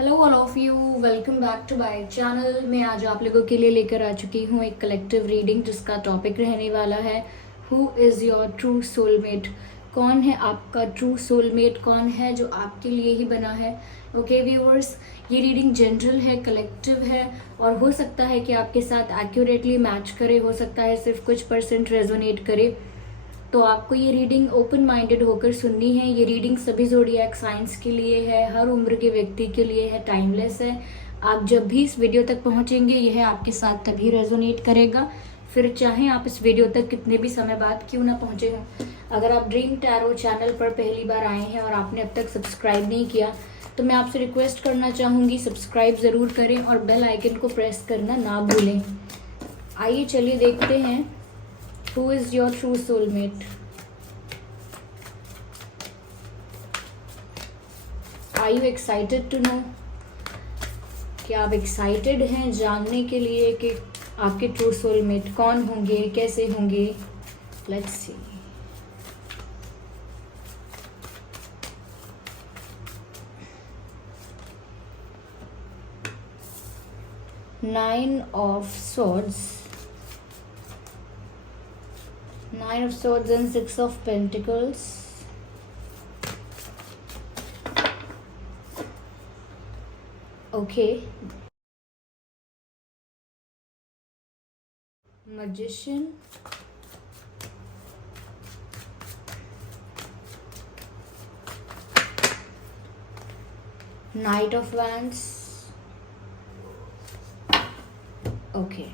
Hello all of you, welcome back to my channel. मैं आज आप लोगों के लिए लेकर आ चुकी हूँ एक कलेक्टिव रीडिंग जिसका टॉपिक रहने वाला है who is your true soulmate. कौन है आपका ट्रू सोलमेट, कौन है जो आपके लिए ही बना है। ओके व्यूअर्स, ये रीडिंग जनरल है, कलेक्टिव है और हो सकता है कि आपके साथ एक्यूरेटली मैच करे, हो सकता है सिर्फ कुछ परसेंट रेजोनेट करे। तो आपको ये रीडिंग ओपन माइंडेड होकर सुननी है। ये रीडिंग सभी ज़ोडिएक साइंस के लिए है, हर उम्र के व्यक्ति के लिए है, टाइमलेस है। आप जब भी इस वीडियो तक पहुंचेंगे यह आपके साथ तभी रेजोनेट करेगा, फिर चाहे आप इस वीडियो तक कितने भी समय बाद क्यों ना पहुंचे हों। अगर आप ड्रीम टैरो चैनल पर पहली बार आए हैं और आपने अब तक सब्सक्राइब नहीं किया तो मैं आपसे रिक्वेस्ट करना चाहूँगी, सब्सक्राइब ज़रूर करें और बेल आइकन को प्रेस करना ना भूलें। आइए चलिए देखते हैं Who is your true soulmate? Are you excited to know? क्या आप एक्साइटेड हैं जानने के लिए कि आपके ट्रू सोलमेट कौन होंगे, कैसे होंगे? Let's see. Nine of Swords, Nine of Swords and Six of Pentacles. Okay. Magician. Knight of Wands. Okay.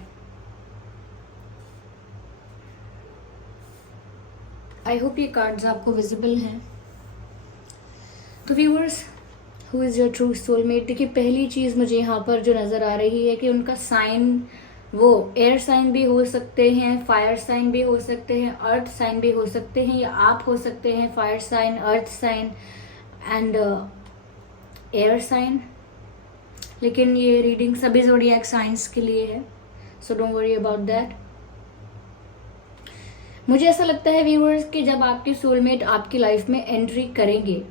I hope ये कार्ड्स आपको विजिबल हैं। तो viewers, who is your true soulmate. देखिए, पहली चीज़ मुझे यहाँ पर जो नज़र आ रही है कि उनका साइन वो एयर साइन भी हो सकते हैं, फायर साइन भी हो सकते हैं, अर्थ साइन भी हो सकते हैं, या आप हो सकते हैं fire sign, earth sign and air sign. लेकिन ये रीडिंग सभी ज़ोडिएक साइंस के लिए है, so don't worry about that. मुझे ऐसा लगता है व्यूअर्स कि जब आपके सोलमेट आपकी लाइफ में एंट्री करेंगे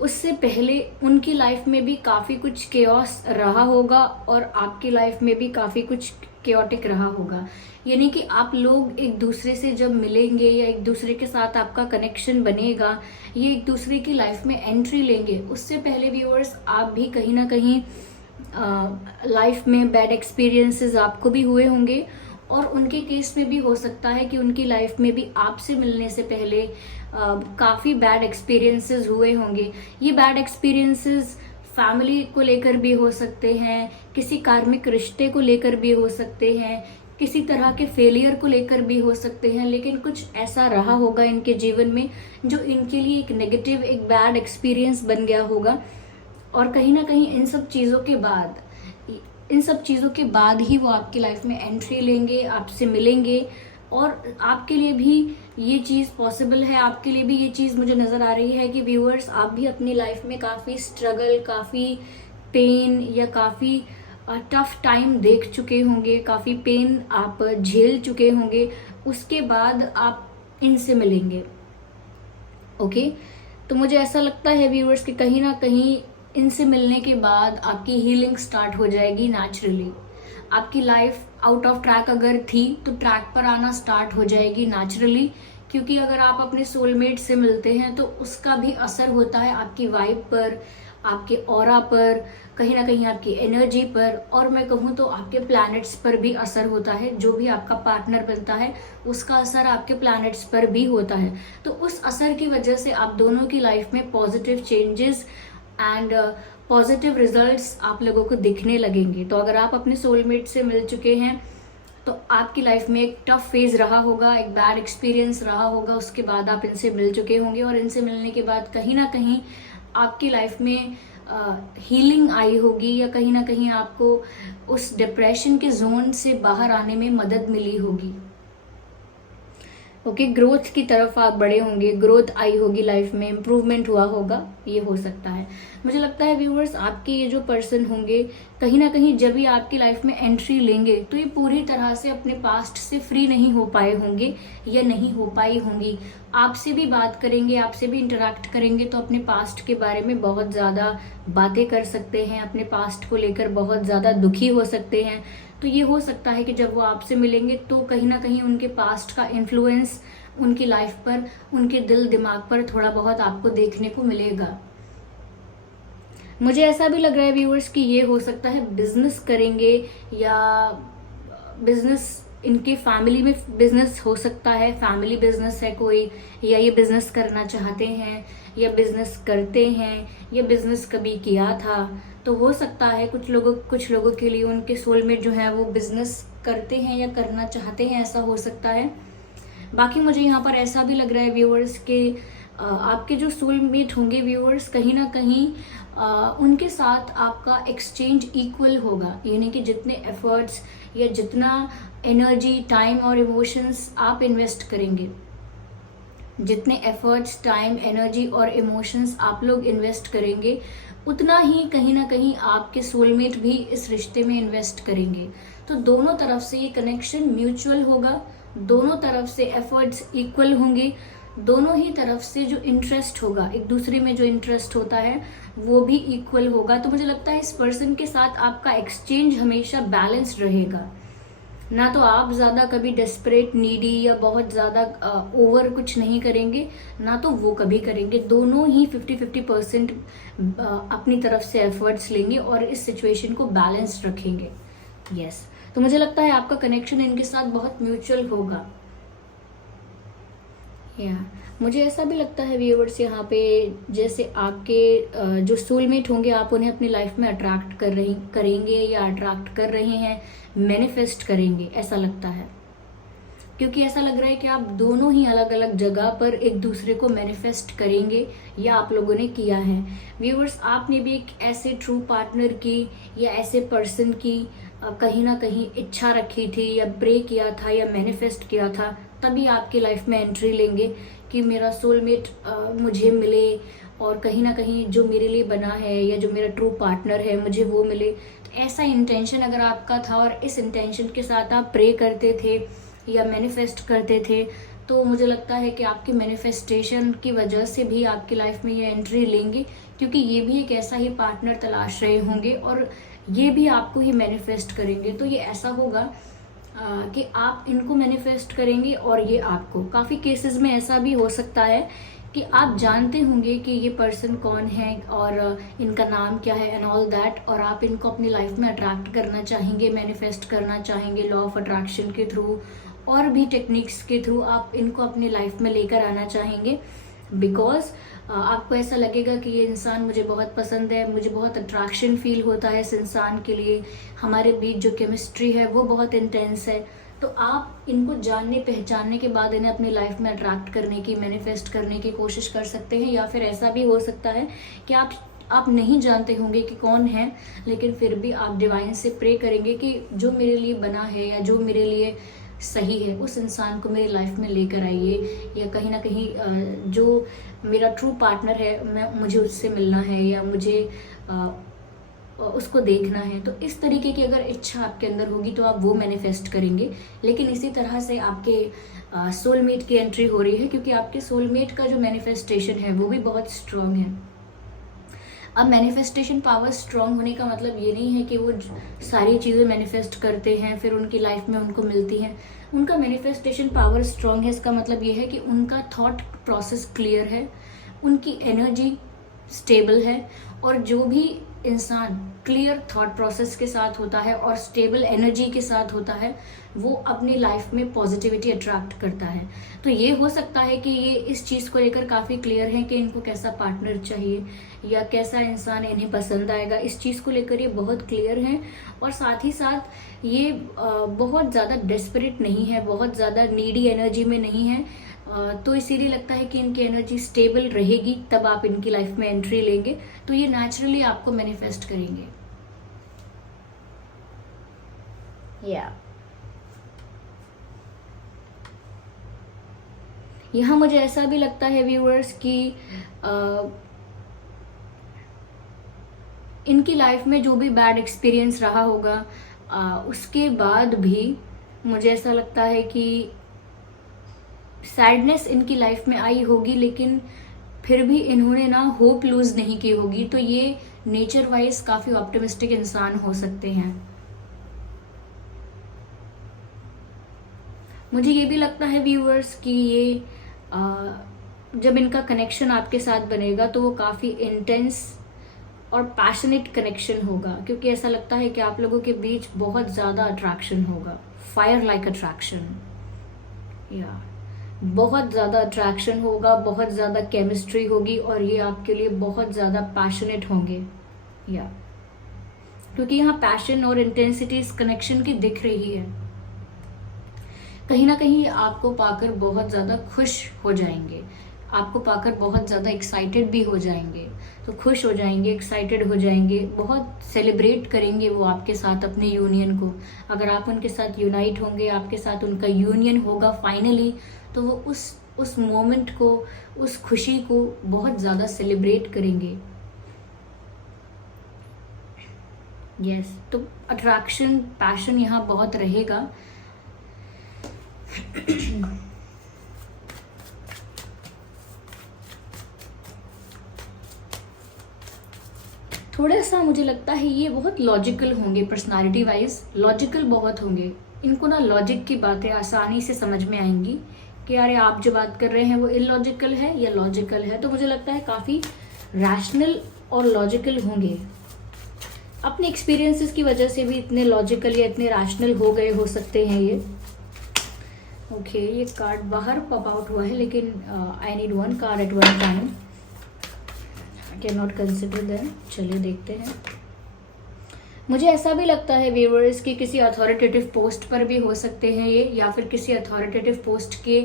उससे पहले उनकी लाइफ में भी काफ़ी कुछ केओस रहा होगा और आपकी लाइफ में भी काफ़ी कुछ केओटिक रहा होगा। यानी कि आप लोग एक दूसरे से जब मिलेंगे या एक दूसरे के साथ आपका कनेक्शन बनेगा, ये एक दूसरे की लाइफ में एंट्री लेंगे, उससे पहले व्यूअर्स आप भी कहीं ना कहीं लाइफ में बैड एक्सपीरियंसेस आपको भी हुए होंगे और उनके केस में भी हो सकता है कि उनकी लाइफ में भी आपसे मिलने से पहले काफ़ी बैड एक्सपीरियंसेस हुए होंगे। ये बैड एक्सपीरियंसेस फैमिली को लेकर भी हो सकते हैं, किसी कार्मिक रिश्ते को लेकर भी हो सकते हैं, किसी तरह के फेलियर को लेकर भी हो सकते हैं। लेकिन कुछ ऐसा रहा होगा इनके जीवन में जो इनके लिए एक नेगेटिव, एक बैड एक्सपीरियंस बन गया होगा और कहीं ना कहीं इन सब चीज़ों के बाद ही वो आपकी लाइफ में एंट्री लेंगे, आपसे मिलेंगे और आपके लिए भी ये चीज़ पॉसिबल है। आपके लिए भी ये चीज़ मुझे नज़र आ रही है कि व्यूअर्स, आप भी अपनी लाइफ में काफ़ी स्ट्रगल, काफ़ी पेन या काफ़ी टफ टाइम देख चुके होंगे, काफ़ी पेन आप झेल चुके होंगे, उसके बाद आप इनसे मिलेंगे। ओके, तो मुझे ऐसा लगता है व्यूअर्स कि कहीं ना कहीं इनसे मिलने के बाद आपकी हीलिंग स्टार्ट हो जाएगी नेचुरली। आपकी लाइफ आउट ऑफ ट्रैक अगर थी तो ट्रैक पर आना स्टार्ट हो जाएगी नेचुरली, क्योंकि अगर आप अपने सोलमेट से मिलते हैं तो उसका भी असर होता है आपकी वाइब पर, आपके ऑरा पर, कहीं ना कहीं आपकी एनर्जी पर, और मैं कहूँ तो आपके प्लैनेट्स पर भी असर होता है। जो भी आपका पार्टनर बनता है उसका असर आपके प्लैनेट्स पर भी होता है। तो उस असर की वजह से आप दोनों की लाइफ में positive changes and positive results आप लोगों को दिखने लगेंगे। तो अगर आप अपने सोलमेट से मिल चुके हैं तो आपकी लाइफ में एक टफ फेज रहा होगा, एक बैड एक्सपीरियंस रहा होगा, उसके बाद आप इनसे मिल चुके होंगे और इनसे मिलने के बाद कहीं ना कहीं आपकी लाइफ में हीलिंग आई होगी या कहीं ना कहीं आपको उस डिप्रेशन के जोन से बाहर आने में मदद मिली होगी। ओके, ग्रोथ की तरफ आप बड़े होंगे, ग्रोथ आई होगी लाइफ में, इम्प्रूवमेंट हुआ होगा, ये हो सकता है। मुझे लगता है व्यूअर्स, आपके ये जो पर्सन होंगे कहीं ना कहीं जब भी आपकी लाइफ में एंट्री लेंगे तो ये पूरी तरह से अपने पास्ट से फ्री नहीं हो पाए होंगे या नहीं हो पाई होंगी। आपसे भी बात करेंगे, आपसे भी इंटरेक्ट करेंगे तो अपने पास्ट के बारे में बहुत ज़्यादा बातें कर सकते हैं, अपने पास्ट को लेकर बहुत ज़्यादा दुखी हो सकते हैं। तो ये हो सकता है कि जब वो आपसे मिलेंगे तो कहीं ना कहीं उनके पास्ट का इन्फ्लुएंस उनकी लाइफ पर, उनके दिल दिमाग पर थोड़ा बहुत आपको देखने को मिलेगा। मुझे ऐसा भी लग रहा है व्यूअर्स कि ये हो सकता है बिजनेस करेंगे, या बिजनेस इनके फैमिली में बिजनेस हो सकता है, फैमिली बिजनेस है कोई, या ये बिजनेस करना चाहते हैं या बिजनेस करते हैं या बिजनेस कभी किया था। तो हो सकता है कुछ लोगों के लिए उनके सोलमेट जो है वो बिजनेस करते हैं या करना चाहते हैं, ऐसा हो सकता है। बाकी मुझे यहाँ पर ऐसा भी लग रहा है व्यूअर्स कि आपके जो सोलमेट होंगे व्यूअर्स, कहीं ना कहीं उनके साथ आपका एक्सचेंज इक्वल होगा, यानी कि जितने एफर्ट्स या जितना एनर्जी, टाइम और इमोशंस आप इन्वेस्ट करेंगे, जितने एफर्ट्स, टाइम, एनर्जी और इमोशंस आप लोग इन्वेस्ट करेंगे, उतना ही कहीं ना कहीं आपके सोलमेट भी इस रिश्ते में इन्वेस्ट करेंगे। तो दोनों तरफ से ये कनेक्शन म्यूचुअल होगा, दोनों तरफ से एफर्ट्स इक्वल होंगे, दोनों ही तरफ से जो इंटरेस्ट होगा, एक दूसरे में जो इंटरेस्ट होता है वो भी इक्वल होगा। तो मुझे लगता है इस पर्सन के साथ आपका एक्सचेंज हमेशा बैलेंस्ड रहेगा। ना तो आप ज्यादा कभी डेस्परेट, नीडी या बहुत ज्यादा ओवर कुछ नहीं करेंगे, ना तो वो कभी करेंगे। दोनों ही 50-50% अपनी तरफ से एफर्ट्स लेंगे और इस सिचुएशन को बैलेंस्ड रखेंगे। यस, तो मुझे लगता है आपका कनेक्शन इनके साथ बहुत म्यूचुअल होगा। या मुझे ऐसा भी लगता है व्यूअर्स, यहाँ पे जैसे आपके जो सोलमेट होंगे आप उन्हें अपनी लाइफ में अट्रैक्ट करेंगे या अट्रैक्ट कर रहे हैं, मैनिफेस्ट करेंगे, ऐसा लगता है। क्योंकि ऐसा लग रहा है कि आप दोनों ही अलग अलग जगह पर एक दूसरे को मैनिफेस्ट करेंगे या आप लोगों ने किया है। व्यूअर्स, आपने भी एक ऐसे ट्रू पार्टनर की या ऐसे पर्सन की कहीं ना कहीं इच्छा रखी थी या प्रे किया था या मैनिफेस्ट किया था, तभी आपकी लाइफ में एंट्री लेंगे कि मेरा सोलमेट मुझे मिले और कहीं ना कहीं जो मेरे लिए बना है या जो मेरा ट्रू पार्टनर है मुझे वो मिले। तो ऐसा इंटेंशन अगर आपका था और इस इंटेंशन के साथ आप प्रे करते थे या मैनिफेस्ट करते थे, तो मुझे लगता है कि आपकी मैनिफेस्टेशन की वजह से भी आपकी लाइफ में ये एंट्री लेंगे, क्योंकि ये भी एक ऐसा ही पार्टनर तलाश रहे होंगे और ये भी आपको ही मैनिफेस्ट करेंगे। तो ये ऐसा होगा कि आप इनको मैनिफेस्ट करेंगे और ये आपको। काफ़ी केसेस में ऐसा भी हो सकता है कि आप जानते होंगे कि ये पर्सन कौन है और इनका नाम क्या है एंड ऑल दैट, और आप इनको अपनी लाइफ में अट्रैक्ट करना चाहेंगे, मैनिफेस्ट करना चाहेंगे लॉ ऑफ अट्रैक्शन के थ्रू और भी टेक्निक्स के थ्रू आप इनको अपनी लाइफ में लेकर आना चाहेंगे। बिकॉज आपको ऐसा लगेगा कि ये इंसान मुझे बहुत पसंद है, मुझे बहुत अट्रैक्शन फील होता है इस इंसान के लिए, हमारे बीच जो केमिस्ट्री है वो बहुत इंटेंस है। तो आप इनको जानने पहचानने के बाद इन्हें अपनी लाइफ में अट्रैक्ट करने की, मैनिफेस्ट करने की कोशिश कर सकते हैं। या फिर ऐसा भी हो सकता है कि आप नहीं जानते होंगे कि कौन है, लेकिन फिर भी आप डिवाइन से प्रे करेंगे कि जो मेरे लिए बना है या जो मेरे लिए सही है उस इंसान को मेरी लाइफ में लेकर आइए, या कहीं ना कहीं जो मेरा ट्रू पार्टनर है मुझे उससे मिलना है या मुझे उसको देखना है। तो इस तरीके की अगर इच्छा आपके अंदर होगी तो आप वो मैनिफेस्ट करेंगे। लेकिन इसी तरह से आपके सोलमेट की एंट्री हो रही है, क्योंकि आपके सोलमेट का जो मैनिफेस्टेशन है वो भी बहुत स्ट्रांग है। अब मैनिफेस्टेशन पावर स्ट्रांग होने का मतलब ये नहीं है कि वो सारी चीज़ें मैनिफेस्ट करते हैं फिर उनकी लाइफ में उनको मिलती हैं। उनका मैनिफेस्टेशन पावर स्ट्रांग है, इसका मतलब ये है कि उनका थॉट प्रोसेस क्लियर है, उनकी एनर्जी स्टेबल है, और जो भी इंसान क्लियर थॉट प्रोसेस के साथ होता है और स्टेबल एनर्जी के साथ होता है वो अपनी लाइफ में पॉजिटिविटी अट्रैक्ट करता है। तो ये हो सकता है कि ये इस चीज़ को लेकर काफ़ी क्लियर है कि इनको कैसा पार्टनर चाहिए या कैसा इंसान इन्हें पसंद आएगा, इस चीज़ को लेकर ये बहुत क्लियर है। और साथ ही साथ ये बहुत ज़्यादा डेस्परेट नहीं है, बहुत ज़्यादा नीडी एनर्जी में नहीं है। तो इसीलिए लगता है कि इनकी एनर्जी स्टेबल रहेगी, तब आप इनकी लाइफ में एंट्री लेंगे तो ये नेचुरली आपको मैनिफेस्ट करेंगे। यहाँ मुझे ऐसा भी लगता है व्यूअर्स कि इनकी लाइफ में जो भी बैड एक्सपीरियंस रहा होगा उसके बाद भी मुझे ऐसा लगता है कि सैडनेस इनकी लाइफ में आई होगी, लेकिन फिर भी इन्होंने ना होप लूज नहीं की होगी। तो ये नेचर वाइज काफी ऑप्टिमिस्टिक इंसान हो सकते हैं। मुझे ये भी लगता है व्यूअर्स कि ये जब इनका कनेक्शन आपके साथ बनेगा तो वो काफी इंटेंस और पैशनेट कनेक्शन होगा, क्योंकि ऐसा लगता है कि आप लोगों के बीच बहुत ज्यादा अट्रैक्शन होगा, फायर लाइक अट्रैक्शन, या बहुत ज़्यादा अट्रैक्शन होगा, बहुत ज़्यादा केमिस्ट्री होगी और ये आपके लिए बहुत ज़्यादा पैशनेट होंगे। या क्योंकि यहाँ पैशन और इंटेंसिटी इस कनेक्शन की दिख रही है। कहीं ना कहीं आपको पाकर बहुत ज़्यादा खुश हो जाएंगे, आपको पाकर बहुत ज़्यादा एक्साइटेड भी हो जाएंगे। तो खुश हो जाएंगे, एक्साइटेड हो जाएंगे, बहुत सेलिब्रेट करेंगे वो आपके साथ अपने यूनियन को। अगर आप उनके साथ यूनाइट होंगे, आपके साथ उनका यूनियन होगा फाइनली, तो वो उस मोमेंट को, उस खुशी को बहुत ज़्यादा सेलिब्रेट करेंगे। यस, तो अट्रैक्शन, पैशन यहाँ बहुत रहेगा। थोड़ा सा मुझे लगता है ये बहुत लॉजिकल होंगे, पर्सनालिटी वाइज लॉजिकल बहुत होंगे। इनको ना लॉजिक की बातें आसानी से समझ में आएंगी कि अरे आप जो बात कर रहे हैं वो इलॉजिकल है या लॉजिकल है। तो मुझे लगता है काफ़ी रैशनल और लॉजिकल होंगे। अपने एक्सपीरियंसेस की वजह से भी इतने लॉजिकल या इतने रैशनल हो गए हो सकते हैं ये। ओके, ये कार्ड बाहर पॉप आउट हुआ है, लेकिन I need one card at one time, can not consider them. चलिए देखते हैं। मुझे ऐसा भी लगता है व्यूअर्स कि किसी अथॉरिटेटिव पोस्ट पर भी हो सकते हैं ये, या फिर किसी अथॉरिटेटिव पोस्ट के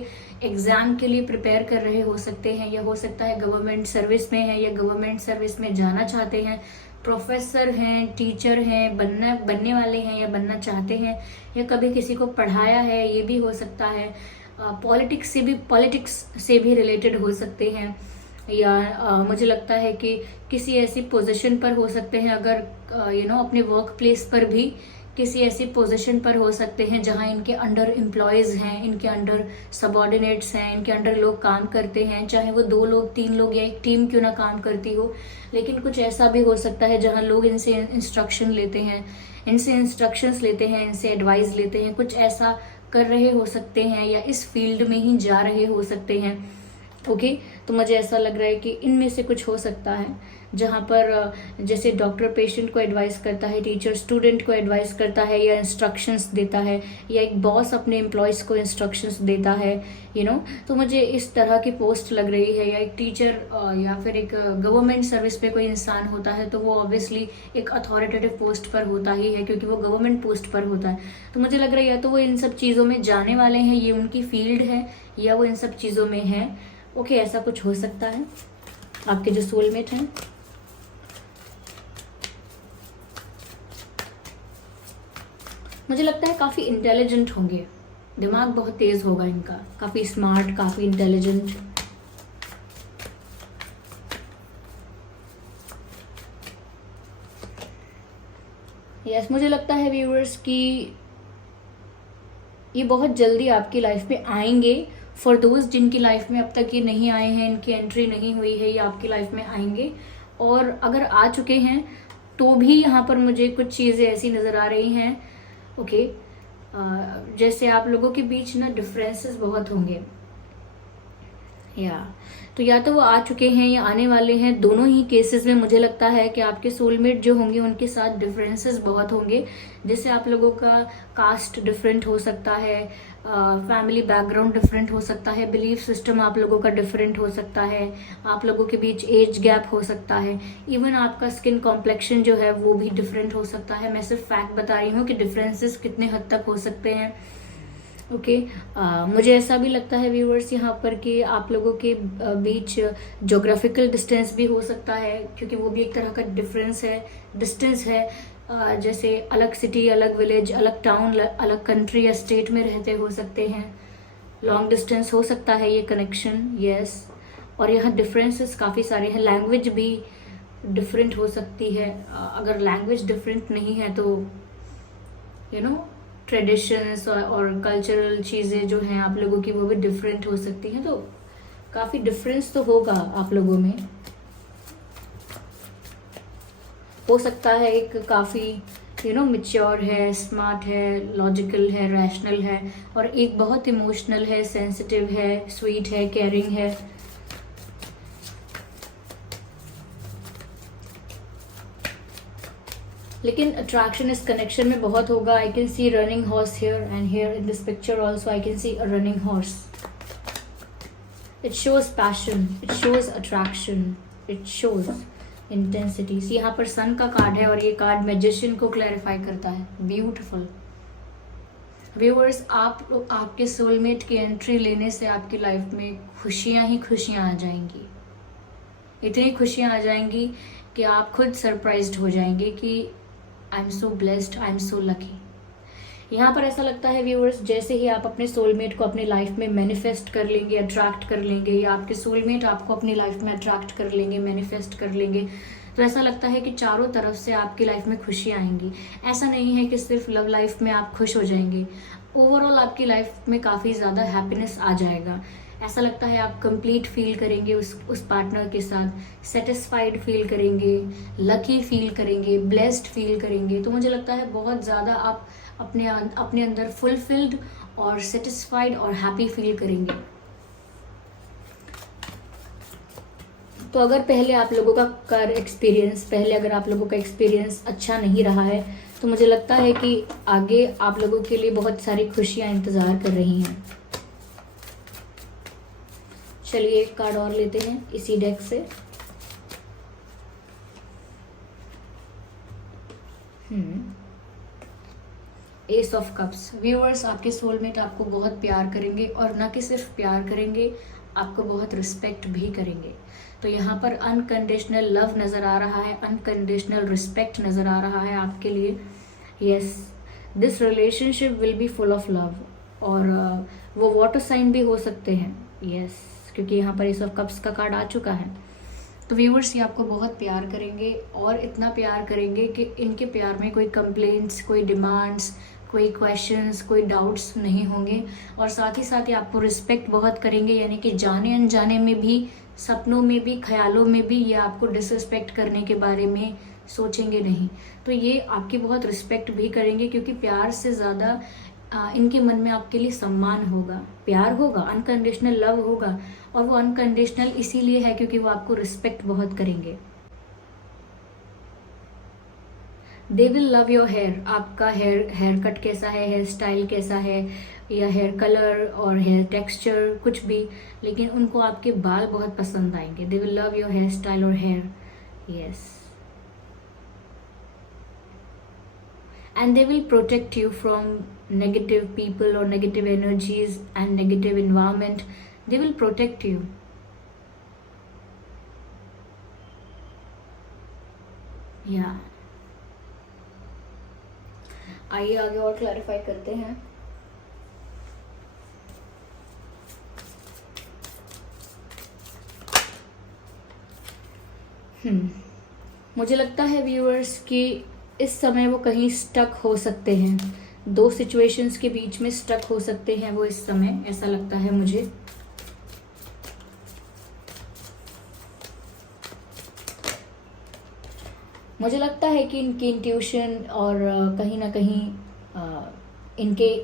एग्जाम के लिए प्रिपेयर कर रहे हो सकते हैं, या हो सकता है गवर्नमेंट सर्विस में है या गवर्नमेंट सर्विस में जाना चाहते हैं, प्रोफेसर हैं, टीचर हैं, बनने वाले हैं या बनना चाहते हैं, या कभी किसी को पढ़ाया है, ये भी हो सकता है। पॉलिटिक्स से भी रिलेटेड हो सकते हैं, या मुझे लगता है कि किसी ऐसी पोजीशन पर हो सकते हैं, अगर अपने वर्क प्लेस पर भी किसी ऐसी पोजीशन पर हो सकते हैं जहां इनके अंडर एम्प्लॉयज़ हैं, इनके अंडर सबॉर्डिनेट्स हैं, इनके अंडर लोग काम करते हैं, चाहे वो 2 लोग, 3 लोग या एक टीम क्यों ना काम करती हो। लेकिन कुछ ऐसा भी हो सकता है जहां लोग इनसे इंस्ट्रक्शंस लेते हैं, इनसे एडवाइस लेते हैं, कुछ ऐसा कर रहे हो सकते हैं या इस फील्ड में ही जा रहे हो सकते हैं। ओके, तो मुझे ऐसा लग रहा है कि इनमें से कुछ हो सकता है जहाँ पर जैसे डॉक्टर पेशेंट को एडवाइस करता है, टीचर स्टूडेंट को एडवाइस करता है या इंस्ट्रक्शंस देता है, या एक बॉस अपने एम्प्लॉयज़ को इंस्ट्रक्शंस देता है, तो मुझे इस तरह की पोस्ट लग रही है। या एक टीचर या फिर एक गवर्नमेंट सर्विस पे कोई इंसान होता है तो वो ऑब्वियसली एक अथॉरिटेटिव पोस्ट पर होता ही है, क्योंकि वो गवर्नमेंट पोस्ट पर होता है। तो मुझे लग रहा है या तो वो इन सब चीज़ों में जाने वाले हैं, ये उनकी फील्ड है, या वो इन सब चीज़ों में है। ओके, ऐसा कुछ हो सकता है। आपके जो सोलमेट हैं, मुझे लगता है काफ़ी इंटेलिजेंट होंगे, दिमाग बहुत तेज होगा इनका, काफ़ी स्मार्ट, काफ़ी इंटेलिजेंट। यस, मुझे लगता है व्यूअर्स कि ये बहुत जल्दी आपकी लाइफ में आएंगे। फॉर दोज जिनकी लाइफ में अब तक ये नहीं आए हैं, इनकी एंट्री नहीं हुई है, ये आपकी लाइफ में आएंगे। और अगर आ चुके हैं तो भी यहाँ पर मुझे कुछ चीज़ें ऐसी नज़र आ रही हैं, ओके, जैसे आप लोगों के बीच ना डिफरेंसेस बहुत होंगे, या तो वो आ चुके हैं या आने वाले हैं। दोनों ही केसेस में मुझे लगता है कि आपके सोलमेट जो होंगे उनके साथ डिफरेंसेस बहुत होंगे। जैसे आप लोगों का कास्ट डिफरेंट हो सकता है, फैमिली बैकग्राउंड डिफरेंट हो सकता है, बिलीफ सिस्टम आप लोगों का डिफरेंट हो सकता है, आप लोगों के बीच एज गैप हो सकता है, इवन आपका स्किन कॉम्प्लेक्शन जो है वो भी डिफरेंट हो सकता है। मैं सिर्फ फैक्ट बता रही हूँ कि डिफरेंसेस कितने हद तक हो सकते हैं। ओके, मुझे ऐसा भी लगता है व्यूअर्स यहाँ पर कि आप लोगों के बीच ज्योग्राफिकल डिस्टेंस भी हो सकता है, क्योंकि वो भी एक तरह का डिस्टेंस है। जैसे अलग सिटी, अलग विलेज, अलग टाउन, अलग कंट्री या स्टेट में रहते हो सकते हैं। लॉन्ग डिस्टेंस हो सकता है ये कनेक्शन, यस। और यहाँ डिफरेंसेस काफ़ी सारे हैं, लैंग्वेज भी डिफरेंट हो सकती है। अगर लैंग्वेज डिफरेंट नहीं है तो ट्रेडिशंस और कल्चरल चीज़ें जो हैं आप लोगों की वो भी डिफरेंट हो सकती हैं, तो काफ़ी डिफरेंस तो होगा आप लोगों में। हो सकता है एक काफ़ी मैच्योर है, स्मार्ट है, लॉजिकल है, रैशनल है, और एक बहुत इमोशनल है, सेंसिटिव है, स्वीट है, केयरिंग है। लेकिन अट्रैक्शन इस कनेक्शन में बहुत होगा। I can see running horse here, and here in this picture also I can see a running horse. It shows passion, it shows attraction, it shows intensities. यहाँ पर सन का कार्ड है और ये कार्ड मैजिशियन को क्लैरिफाई करता है। Beautiful viewers, आप आपके सोलमेट की एंट्री लेने से आपकी लाइफ में खुशियाँ ही खुशियाँ आ जाएंगी। इतनी खुशियाँ आ जाएंगी कि आप खुद सरप्राइज्ड हो जाएंगे कि I am so blessed, I am so lucky. यहाँ पर ऐसा लगता है व्यूअर्स, जैसे ही आप अपने सोलमेट को अपनी लाइफ में मैनिफेस्ट कर लेंगे, अट्रैक्ट कर लेंगे, या आपके सोलमेट आपको अपनी लाइफ में अट्रैक्ट कर लेंगे, मैनिफेस्ट कर लेंगे, तो ऐसा लगता है कि चारों तरफ से आपकी लाइफ में खुशी आएंगी। ऐसा नहीं है कि सिर्फ लव लाइफ में आप खुश हो जाएंगे, ओवरऑल आपकी लाइफ में काफ़ी ज़्यादा हैप्पीनेस आ जाएगा। ऐसा लगता है आप कंप्लीट फील करेंगे उस पार्टनर के साथ, सेटिस्फाइड फील करेंगे, लकी फील करेंगे, ब्लेस्ड फील करेंगे। तो मुझे लगता है बहुत ज़्यादा आप अपने अंदर फुलफिल्ड और सेटिस्फाइड और हैप्पी फील करेंगे। तो अगर पहले आप लोगों का एक्सपीरियंस अच्छा नहीं रहा है, तो मुझे लगता है कि आगे आप लोगों के लिए बहुत सारी खुशियां इंतज़ार कर रही हैं। चलिए एक कार्ड और लेते हैं इसी डेक से। S of cups. व्यूअर्स, आपके सोलमेट आपको बहुत प्यार करेंगे, और ना कि सिर्फ प्यार करेंगे, आपको बहुत रिस्पेक्ट भी करेंगे। तो यहाँ पर अनकंडीशनल लव नज़र आ रहा है, अनकंडीशनल रिस्पेक्ट नज़र आ रहा है आपके लिए। Yes, this relationship will be full of love. और वो वाटर साइन भी हो सकते हैं, यस, क्योंकि यहाँ पर एस ऑफ कप्स का कार्ड आ चुका है। तो व्यूअर्स, ये आपको बहुत प्यार करेंगे, और इतना प्यार करेंगे कि इनके प्यार में कोई कंप्लेंट्स, कोई डिमांड्स, कोई क्वेश्चंस, कोई डाउट्स नहीं होंगे। और साथ ही साथ ये आपको रिस्पेक्ट बहुत करेंगे, यानी कि जाने अनजाने में भी, सपनों में भी, ख्यालों में भी ये आपको डिसरिस्पेक्ट करने के बारे में सोचेंगे नहीं। तो ये आपकी बहुत रिस्पेक्ट भी करेंगे, क्योंकि प्यार से ज़्यादा इनके मन में आपके लिए सम्मान होगा, प्यार होगा, अनकंडीशनल लव होगा। और वो अनकंडीशनल इसीलिए है क्योंकि वो आपको रिस्पेक्ट बहुत करेंगे। They will love your hair. आपका हेयर कट कैसा है, हेयर स्टाइल कैसा है, या हेयर कलर और हेयर टेक्सचर, कुछ भी, लेकिन उनको आपके बाल बहुत पसंद आएंगे। They will love your hair style और hair, yes. And they will protect you from negative people or negative energies and negative environment. They will protect you. Yeah. आइए आगे और क्लैरिफाई करते हैं। मुझे लगता है व्यूअर्स कि इस समय वो कहीं स्टक हो सकते हैं, दो सिचुएशंस के बीच में स्टक हो सकते हैं वो इस समय, ऐसा लगता है मुझे। मुझे लगता है कि इनकी इंट्यूशन और कहीं ना कहीं इनके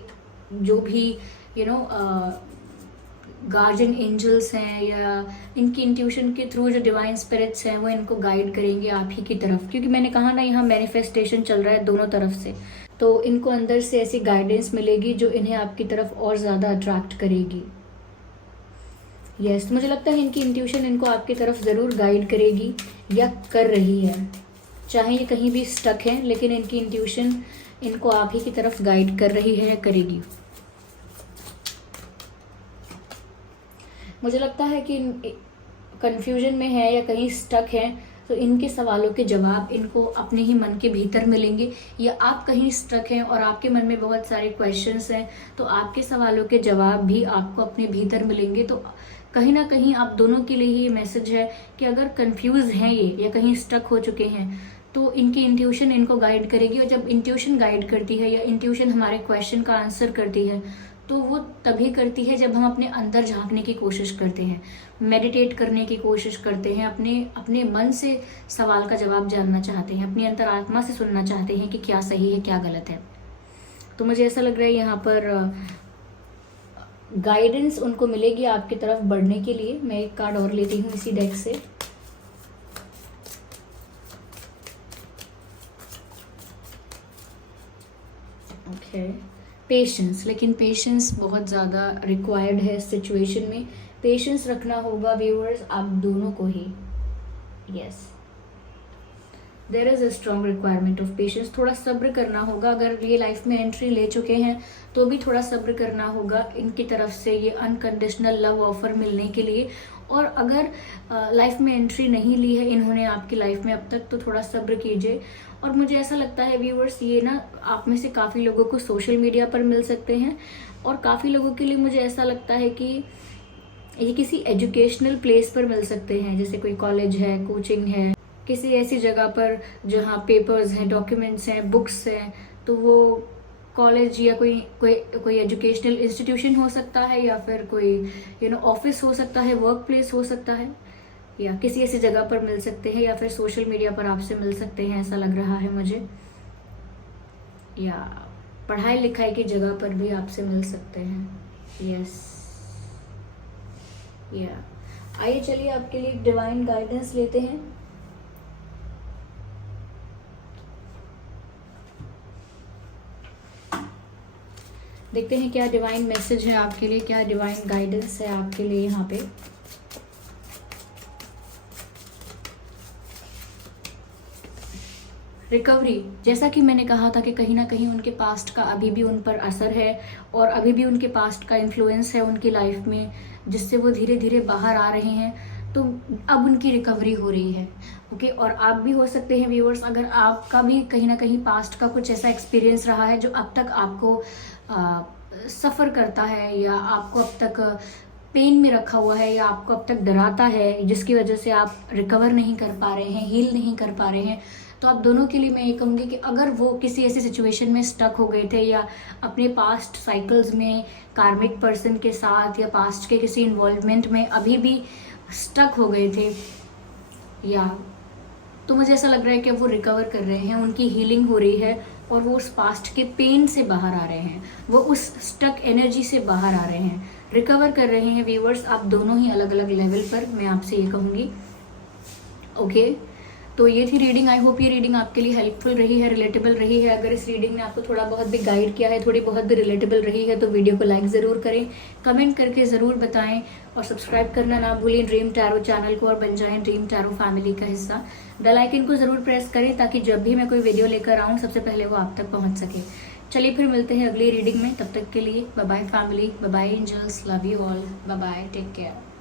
जो भी गार्जियन एंजल्स हैं, या इनकी इंट्यूशन के थ्रू जो डिवाइन स्पिरिट्स हैं, वो इनको गाइड करेंगे आप ही की तरफ। क्योंकि मैंने कहा ना, यहाँ मैनिफेस्टेशन चल रहा है दोनों तरफ से, तो इनको अंदर से ऐसी गाइडेंस मिलेगी जो इन्हें आपकी तरफ और ज़्यादा अट्रैक्ट करेगी। यस, मुझे लगता है इनकी इंट्यूशन इनको आपकी तरफ ज़रूर गाइड करेगी, या कर रही है। चाहे ये कहीं भी स्टक है, लेकिन इनकी इंट्यूशन इनको आप ही की तरफ गाइड कर रही है, या करेगी। मुझे लगता है कि कंफ्यूजन में है या कहीं स्टक है, तो इनके सवालों के जवाब इनको अपने ही मन के भीतर मिलेंगे, या आप कहीं स्ट्रक हैं और आपके मन में बहुत सारे क्वेश्चंस हैं, तो आपके सवालों के जवाब भी आपको अपने भीतर मिलेंगे। तो कहीं ना कहीं आप दोनों के लिए ये मैसेज है कि अगर कंफ्यूज हैं ये या कहीं स्टक हो चुके हैं, तो इनकी इंट्यूशन इनको गाइड करेगी। और जब इंट्यूशन गाइड करती है या इंट्यूशन हमारे क्वेश्चन का आंसर करती है, तो वो तभी करती है जब हम अपने अंदर झांकने की कोशिश करते हैं, मेडिटेट करने की कोशिश करते हैं, अपने मन से सवाल का जवाब जानना चाहते हैं, अपनी अंतरात्मा से सुनना चाहते हैं कि क्या सही है क्या गलत है। तो मुझे ऐसा लग रहा है यहाँ पर गाइडेंस उनको मिलेगी आपकी तरफ बढ़ने के लिए। मैं एक कार्ड और लेती हूँ इसी डेक से। ओके, पेशेंस, लेकिन पेशेंस बहुत ज़्यादा रिक्वायर्ड है इस सिचुएशन में। पेशेंस रखना होगा व्यूअर्स आप दोनों को ही। Yes, there is a strong requirement of patience. थोड़ा सब्र करना होगा। अगर ये लाइफ में एंट्री ले चुके हैं तो भी थोड़ा सब्र करना होगा इनकी तरफ से ये अनकंडीशनल लव ऑफर मिलने के लिए। और अगर लाइफ में एंट्री नहीं ली है इन्होंने आपकी लाइफ में अब तक, तो थोड़ा सब्र कीजिए। और मुझे ऐसा लगता है व्यूअर्स, ये ना आप में से काफ़ी लोगों को सोशल मीडिया पर मिल सकते हैं, और काफ़ी लोगों के लिए मुझे ऐसा लगता है कि ये किसी एजुकेशनल प्लेस पर मिल सकते हैं, जैसे कोई कॉलेज है, कोचिंग है, किसी ऐसी जगह पर जहाँ पेपर्स हैं, डॉक्यूमेंट्स हैं, बुक्स हैं। तो वो कॉलेज या कोई एजुकेशनल इंस्टीट्यूशन हो सकता है, या फिर कोई ऑफिस हो सकता है, वर्क प्लेस हो सकता है, या किसी ऐसी जगह पर मिल सकते हैं, या फिर सोशल मीडिया पर आपसे मिल सकते हैं, ऐसा लग रहा है मुझे। या पढ़ाई लिखाई की जगह पर भी आपसे मिल सकते हैं। यस, या आइए चलिए आपके लिए डिवाइन गाइडेंस लेते हैं। देखते हैं क्या डिवाइन मैसेज है आपके लिए, क्या डिवाइन गाइडेंस है आपके लिए यहाँ पे। रिकवरी, जैसा कि मैंने कहा था कि कहीं ना कहीं उनके पास्ट का अभी भी उन पर असर है, और अभी भी उनके पास्ट का इन्फ्लुएंस है उनकी लाइफ में, जिससे वो धीरे धीरे बाहर आ रहे हैं। तो अब उनकी रिकवरी हो रही है। ओके, और आप भी हो सकते हैं व्यूअर्स, अगर आपका भी कहीं ना कहीं पास्ट का कुछ ऐसा एक्सपीरियंस रहा है जो अब तक आपको सफ़र करता है, या आपको अब तक पेन में रखा हुआ है, या आपको अब तक डराता है, जिसकी वजह से आप रिकवर नहीं कर पा रहे हैं, हील नहीं कर पा रहे हैं, तो आप दोनों के लिए मैं ये कहूँगी कि अगर वो किसी ऐसी सिचुएशन में स्टक हो गए थे, या अपने पास्ट साइकिल्स में कार्मिक पर्सन के साथ या पास्ट के किसी इन्वॉल्वमेंट में अभी भी स्टक हो गए थे, या तो मुझे ऐसा लग रहा है कि वो रिकवर कर रहे हैं, उनकी हीलिंग हो रही है, और वो उस पास्ट के पेन से बाहर आ रहे हैं, वो उस स्टक एनर्जी से बाहर आ रहे हैं, रिकवर कर रहे हैं व्यूअर्स आप दोनों ही अलग अलग लेवल पर, मैं आपसे ये कहूँगी। ओके, तो ये थी रीडिंग। आई होप ये रीडिंग आपके लिए हेल्पफुल रही है, रिलेटेबल रही है। अगर इस रीडिंग ने आपको थोड़ा बहुत भी गाइड किया है, थोड़ी बहुत भी रिलेटेबल रही है, तो वीडियो को लाइक ज़रूर करें, कमेंट करके ज़रूर बताएं, और सब्सक्राइब करना ना भूलें ड्रीम टैरो चैनल को, और बन जाएं ड्रीम टैरो फैमिली का हिस्सा। बेल आइकन को ज़रूर प्रेस करें ताकि जब भी मैं कोई वीडियो लेकर आऊँ सबसे पहले वो आप तक पहुँच सके। चलिए फिर मिलते हैं अगली रीडिंग में, तब तक के लिए bye bye family, bye bye angels, love you all, bye bye, take care.